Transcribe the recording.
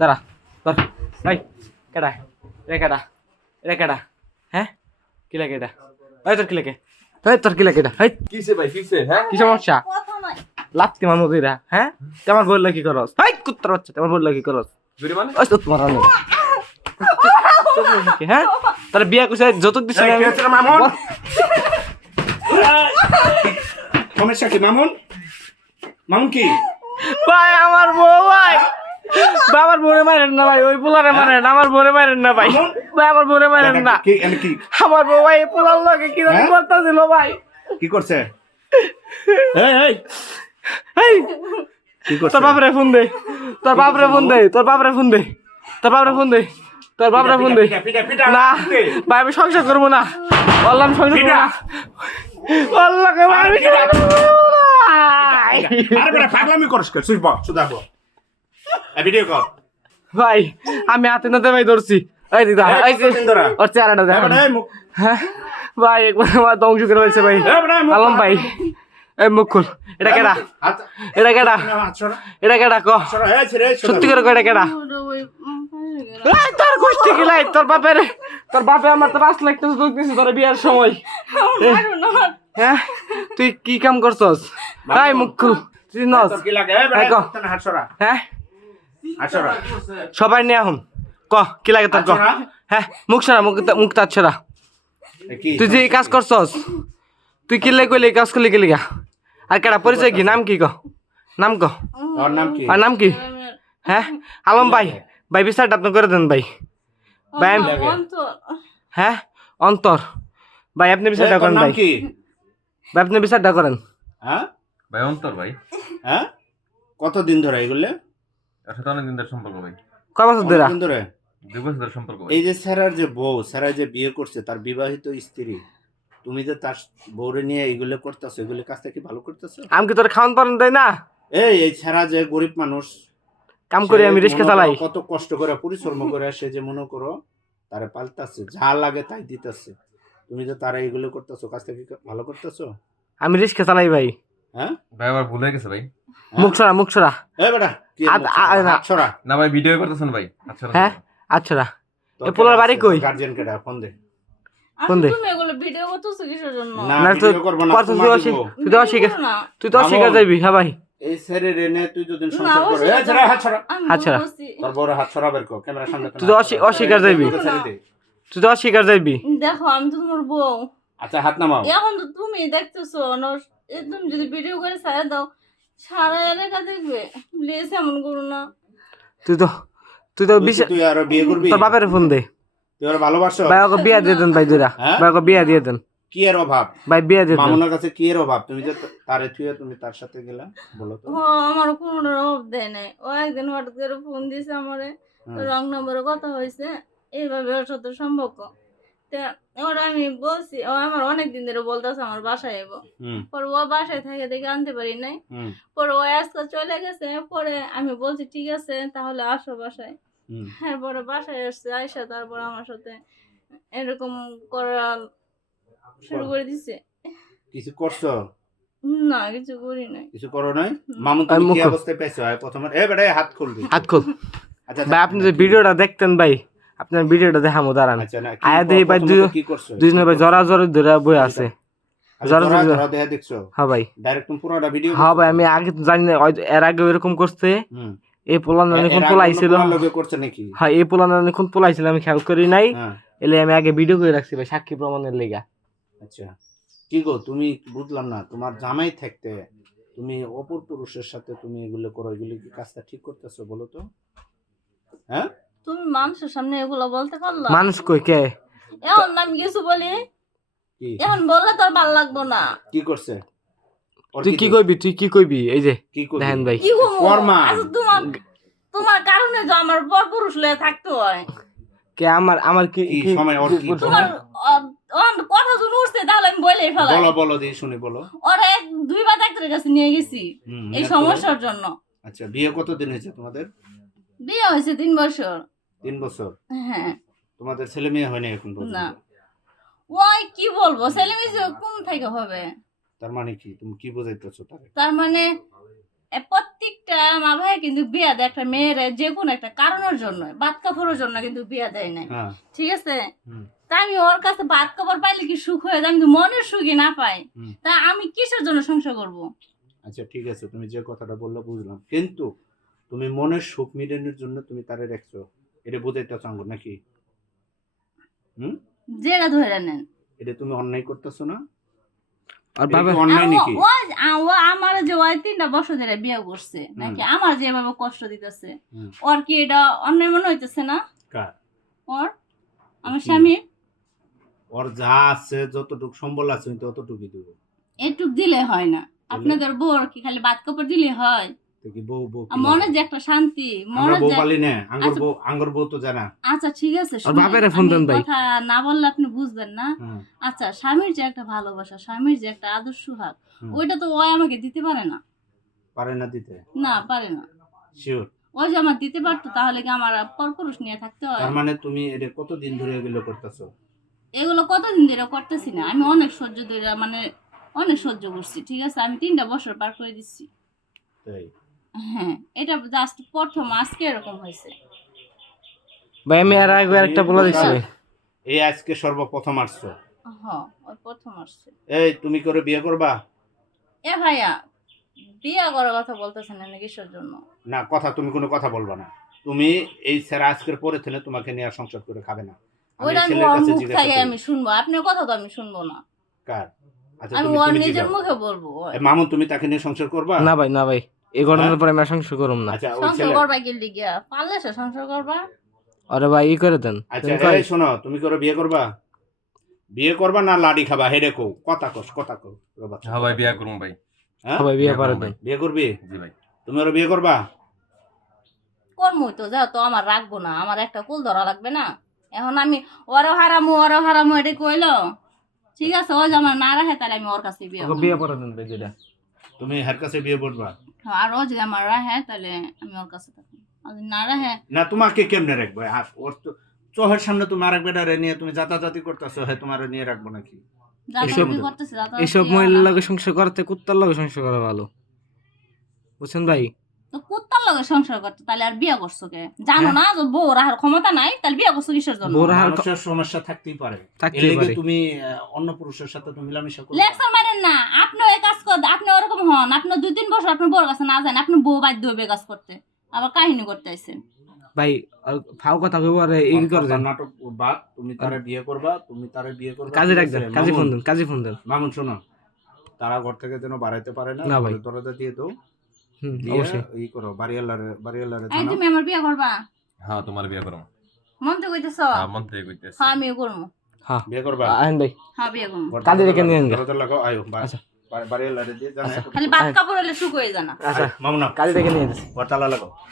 দাঁড়া ধর এই কেডা রে কেডা রে কেডা হ্যাঁ কি লাগে এটা এই তোর কি লাগে এই তোর কি লাগে এটা এই কিসে ভাই কিসে হ্যাঁ কি সমস্যা লাত্তি মারমু দিরা হ্যাঁ তেমন বললে কি করস এই কুত্তার বাচ্চা তেমন বললে কি করস জুরি মানে ওই তো তোমার রানে হ্যাঁ তোর বিয়া কইছে যতক দিছ কি হচ্ছে রে মামুন? সমস্যা কি মামুন? মামুন কি? ভাই আমার বউ ভাই বাবার বউরে মারেন না ভাই ওই পোলারে মারেন আমার বউরে মারেন না ভাই ভাই আমার বউরে মারেন না কি এনে কি? আমার বউ ভাই পোলার লগে কি জানি হ্যাঁ? করতেছিল ভাই কি করছে? এই এই এই কি করছে? তোর বাপরে ফোন দে তোর বাপরে ফোন দে তোর বাপরে ফোন দে তোর বাপরে ফোন দে তোর বাপরে ফোন দে পিটা না ভাই আমি সংসার করবো না বললাম সংসার করবো না বললাকে ভাই আমি সংসার করবো না। আরে বেটা পাগলামি করছ কে? সুই বল সুদা বল। এই ভিডিও কর। ভাই আমি হাতে নাতে ভাই ধরছি এই দিদা এই, এই যে কতদিন ধরে? ওর চেহারাটা এই দেখ বেটা এই মুখ হ্যাঁ ভাই একবার আমার ধ্বংস করে ফেলছে ভাই এই বেটা এই মুখ আলম ভাই এই মুখ খুল এটা কেডা হাত এটা কেডা হাত ছড়া। এটা কেডা ক ছড়া এই ছেড়ে সত্যি করে কয়টা কেডা এই তোর গোষ্ঠী গিলাই তোর বাপে আমার তো 5 লাখ টাকা দিয়েছে তোর বিয়ার সময় হ্যাঁ তুই কি কাম করছস এই মুখ খুল তুই নস তোর কি লাগে? এই এই ক। বেটা তোর হাত ছড়া। হ্যাঁ হাত ছড়া। সবাই নিয়ে আহুন ক কি লাগে তোর ক আচ্ছা না? হ্যাঁ মুখ ছাড়া মুখ তার ছাড়া এই কি? তুই যে এই কাজ করছস তুই কি লে কইলে কাজ করলি কি লিগা আর কেডা পরিচয় কি নাম কি ক নাম ক ওর নাম কি? আর নাম কি হ্যাঁ আলম ভাই ভাই বিচারটা আপনি করে দেন ভাই ভাই হ্যাঁ অন্তর ভাই আপনি বিচারটা তোর করেন নাম ভাই কি? ভাই আপনি বিচারটা করেন হ্যাঁ? ভাই অন্তর ভাই হ্যাঁ? কতদিন ধরে এগুলো? এর সাথে অনেক দিন ধরে সম্পর্ক ভাই কয় বছর ধরে কতদিন ধরে? 2 বছর ধরে সম্পর্ক ভাই এই যে স্যারার যে বউ স্যারা যে বিয়ে করছে তার বিবাহিত স্ত্রী তুমি যে তার বউরে নিয়ে এগুলো করতেছো এগুলো কাজটা কি ভালো করতেছো? আমি কি তোর খাওয়ান পালন দেয় না এই স্যারা যে গরিব মানুষ কাম করি আমি সে রিস্কা মনে করো চালাই কত কষ্ট করে পরিশ্রম করে সে যে মনে করো তারে পাল্টাচ্ছে যা লাগে তাই দিতেছে তুমি যে তারা এগুলো করতেছো কাজটা কি ভালো করতেছো? আমি রিস্কা চালাই ভাই হ্যাঁ? ভাই আমার ভুল হয়ে গেছে ভাই মুখ ছড়া এই বেটা কি না। ছড়া না ভাই ভিডিও করতেছেন ভাই আচ্ছা হ্যাঁ আচ্ছা এ পোলার বাড়ি কই? গার্জিয়ান কেডা ফোন দে ফোন দে তুমি এগুলো ভিডিও করতেছো কিসের জন্য? না না তো ভিডিও করব না কত তোমার তুই দিব। তুই তো অস্বীকার না, তুই তো অস্বীকার যাবি হ্যাঁ ভাই এই ছেড়ে রেনে তুই যদি না, সংসার করে অস্বীকার এই ছেড়ে হাত ছড়া আমি আচ্ছা। বলছি। তোর বড় হাত ছড়া বের কর ক্যামেরার সামনে তুই তো অস্বীকার যাইবি। তুই তো অস্বীকার যাইবি দেখো আমি তো তোমার বউ, আচ্ছা হাত নামাও এখন তো তুমি দেখতেছো না, তুমি যদি ভিডিও করে ছাড়া দাও সারা এলাকা দেখবে, প্লিজ এমন করো না। তুই তো তুই আর বিয়ে করবি? তোর বাপের ফোন দে তুই আর ভালোবাসো? ভাই ওকে বিয়া দিয়ে দেন ভাই দুইটা হ্যাঁ? ভাই ওকে বিয়া দিয়ে দেন কি এর অভাব? ভাই বিয়া দিয়ে দেন মামুনের কাছে কি এর অভাব? তুমি যে তারে থুয়ে তুমি তার সাথে গেলা বলো তো? ও আমার কোনো অভাব দেয় নাই, ও একদিন হঠাৎ করে ফোন দিয়েছে আমারে, রং নম্বরে কথা হয়েছে, এইভাবে ওর সাথে সম্পর্ক। ওরা আমি বলছি, ও আমার অনেক দিন ধরে বলতেছে আমার বাসায় এবো, পরে ও বাসায় থেকে দেখে আনতে পারি নাই, পরে ও আজকে চলে গেছে, পরে আমি বলছি ঠিক আছে তাহলে আসো বাসায়, এরপরে বাসায় আসছে, আয়সা তারপর আমার সাথে এরকম করা শুরু করে দিছে। কিছু করছো? না কিছু করি নাই। কিছু করো নাই? মামুন তুমি কি অবস্থায় পেয়েছো? প্রথমে এ বেটা হাত খুলবি। হাত খোল। আচ্ছা ভাই আপনি যে ভিডিওটা দেখতেন ভাই আপনার ভিডিওটা দেখামো দাঁড়ান আচ্ছা না আয়া দেই ভাই কি করছো? দুইজনে ভাই জরা ধরে বই আছে জরা জরা দেখা দেখছো? হ্যাঁ ভাই ডাইরেক্ট তুমি পুরোটা ভিডিও? হ্যাঁ ভাই আমি আগে তো জানি না এর আগে এরকম করছে এই পোলান কোন পোলাইছিল লগে করছে নাকি? হ্যাঁ এই পোলান কোন পোলাইছিল আমি খেয়াল করি নাই হ্যাঁ এলে আমি আগে ভিডিও করে রাখছি ভাই সাক্ষী প্রমাণের লেগা। আচ্ছা কি গো তুমি বুঝলাম না, তোমার জামাই থাকতে তুমি অপর পুরুষের সাথে তুমি এগুলো করো, এগুলো কি কাজটা ঠিক করতেছো বলো তো? হ্যাঁ তুমি মানুষের সামনে এগুলো বলতে পারলা? মানুষ কই কে এখন আমি কিছু বলি, কি এখন বললে তোর ভালো লাগবো না। কি করছে? ওর তুই কি কইবি এই যে কি করবি? দেখেন ভাই কি করবো? ফরমান। আচ্ছা, তোমার কারণে যে আমার পর পুরুষ লয়ে থাকতে হয়। কে আমার কি কি সময় ওর কি তোমার কথা শুনে উঠছে তাহলে আমি বলেই ফেলাই। বলো বলো দিয়ে শুনি বলো। ওরা দুইবার ডাক্তারের কাছে নিয়ে গেছি এই এরপরে? সমস্যার জন্য। আচ্ছা বিয়ে কতদিন হয়েছে তোমাদের? বিয়ে হয়েছে 3 বছর। 3 বছর? হ্যাঁ। তোমাদের ছেলে মেয়ে হয়নি এখন পর্যন্ত? না। ওই কি বলবো, ছেলে মেয়ে কোন থেকে হবে? তার মানে কি তুমি কি বোঝাইতেছো তারে? তার মানে প্রত্যেকটা মা ভাই কিন্তু বিয়া দেয় একটা মেয়ের যে কোনো একটা কারণের জন্য, ভাত কাপড়ের জন্য কিন্তু বিয়া দেয় নাই, হ্যাঁ ঠিক আছে? হুম। তা আমি ওর কাছে ভাত কাপড় পাইলে কি সুখ হয়ে যায়? আমি তো মনের সুখই না পাই, হুম। তা আমি কিসের জন্য সংসার করব? আচ্ছা ঠিক আছে, তুমি যে কথাটা বললে বুঝলাম, কিন্তু তুমি মনের সুখ মিটানোর জন্য তুমি তারে রাখছো, এটা বোঝাইতে চাঙ্গ নাকি? হুম, যেটা ধরে নেন। এটা তুমি অন্যায় করতেছো না? আর এটা বাবা কি অন্যায় নাকি? ও আমার যে ওই 3টা বছর ধরে বিয়ে করছে নাকি আমার যেভাবে কষ্ট দিতেছে, হুম। ওর কি এটা অন্যায় মনে হইতেছে না? কার? ওর, আমার কি? স্বামী। ওর যা আছে, যতটুকু সম্বল আছে আমি ততটুকুই দেবো। এটুক দিলে হয় না? আপনাদের বউর কি খালি ভাত কাপড় দিলে হয়? তো কি বউ বউ আর মনে যে একটা শান্তি, আমরা মনে বউ যে পালি না, আঙ্গুর আচ্ছা। বউ আঙ্গুর বউ তো জানা। আচ্ছা ঠিক আছে, আর বাপেরে ফোন দেন ভাই। কথা না বললে আপনি বুঝবেন না। হ্যাঁ আচ্ছা, স্বামীর যে একটা ভালোবাসা, স্বামীর যে একটা আদর্শ হাত, হুম। ওইটা তো ওই আমাকে দিতে পারে না। পারে না দিতে? না, পারে না। শিওর? ওই যে আমার দিতে পারতো, তাহলে কি আমার পরপুরুষ নিয়ে থাকতে হয়? তার মানে তুমি এটা কতদিন ধরে এগুলো করতেছো? এগুলো কতদিন ধরে করতেছি না, আমি অনেক সহ্য ধরে, মানে অনেক সহ্য করছি, ঠিক আছে? আমি 3টা বছর পার করে দিচ্ছি। তাই? হ্যাঁ, এটা জাস্ট প্রথম আজকে এরকম হয়েছে। ভাই আমি আর একবার একটা বলে দিচ্ছি ভাই। এই আজকে সর্বপ্রথম আসছো? হ্যাঁ, ওই প্রথম আসছে। এই তুমি করে বিয়ে করবা? এ ভাইয়া, বিয়ে করার কথা বলতেছেন না কিসের জন্য? না, কথা তুমি কোনো কথা বলবা না। তুমি এই স্যার আজকের পরে থেকে তোমাকে নিয়ে আর সংসার করে খাবে না। আমি ওইটা আমি ছেলের ওর কাছে মুখ জিজ্ঞাসা থেকে করি। আমি শুনবো, আপনার কথা তো আমি শুনবো না। কার? আচ্ছা আমি তুমি ওর তুমি নিজের জিজ্ঞাসা। মুখে বলবো। এই মামুন, তুমি তাকে নিয়ে সংসার করবা? না ভাই, না ভাই, এই ঘটনার পরে আমি আর সংসার করুম না। আচ্ছা ওই সংসার ছেলে। করবা কি লিগিয়া? পারলে সে সংসার করবা। আরে ভাই ই করে দেন। আচ্ছা তুমি কই? এই শোনো, তুমি করে বিয়ে করবা? বিয়ে করবা না লাডি খাবা? হেডে কও, কথা কস, কথা কও। হ্যাঁ ভাই বিয়া করুন ভাই। হ্যাঁ ভাই বিয়ে করে করুন দেন। ভাই। বিয়ে করবি? জি ভাই। তুমি ওরা বিয়ে করবা? কর্মই তো, যা তো আমার রাখবো না, আমার একটা কুল ধরা লাগবে না? এখন আমি ওরও হারামু এটা কইলো, ঠিক আছে? ও যে আমার না রাখে, তাহলে আমি ওর কাছে বিয়ে ওকে করবো। বিয়ে করে দেন ভাই যেটা। তুমি হের কাছে বিয়ে করবা? হ্যাঁ, আর ও যদি আমার রাখে, তাহলে আমি ওর কাছে থাকবো। আর যদি না রাখে, না, তোমাকে কেমনে রাখবো? আর ওর তো চোখের সামনে তুমি আরেক বেটারে নিয়ে তুমি জাতাজাতি করতেছো, হ্যাঁ তোমার নিয়ে রাখবো নাকি? এসব- যাতায়াতি করতেছে, এইসব মহিলার লগে সংসার করতে কুত্তার লগে সংসার করা ভালো, বুঝছেন ভাই? তো কুত্তার লগে সংসার করতে, তাহলে আর বিয়ে করছো কে? জানো না যে বউ রাখার ক্ষমতা নাই, তাহলে বিয়ে করছো কিসের জন্য? বউরা- আর- মানুষের সমস্যা থাকতেই পারে, থাকতেই এর লেগে পারে। তুমি অন্য পুরুষের সাথে তুমি মিলামিশা করো। লেকচার মারেন না, আপনিও এই কাজ করেন, আপনি ওরকম হন, আপনি 2-3 বছর আপনার বউর কাছে না যান, আপনি বউ বাধ্য হবে কাজ করতে, আবার কাহিনী করতে আইছেন। ভাই আর ফাও কথা কইব আর এই করে দেন। নাটক বাদ, তুমি তারে বিয়ে করবা, তুমি তারে বিয়ে করবা। কাজে ঠিক রাখবেন, আছে? কাজে ফোন মামুন, দেন, কাজে ফোন দেন। মামুন শোনো, তারা ঘর থেকে যেন বাড়াইতে পারে না, না ভাই। ঘরের দরজা দিয়ে দাও, দিয়ে অবশ্যই। ই করো, বাড়িওয়ালারে এই জানাও। তুমি আমার বিয়ে করবা? হ্যাঁ তোমার বিয়া করুন। মন তো কইতেছ? হ্যাঁ মন থেকে কইতেছি। হ্যাঁ, আমিও করবো। হ্যাঁ বিয়ে করবা? আহেন ভাই। হ্যাঁ, বিয়ে করবো। ঘরটা কাজে রেখে নিয়ে আনবে। দরজা লাগাও, আয়ো আচ্ছা। বাড়িওয়ালারে দিয়ে জানাও। খালি বাদ কাপড় হলে শুক হয়ে জানা। আচ্ছা মামুনা, কাজে রেখে নিয়ে যাচ্ছি। ঘর তালা লাগাও।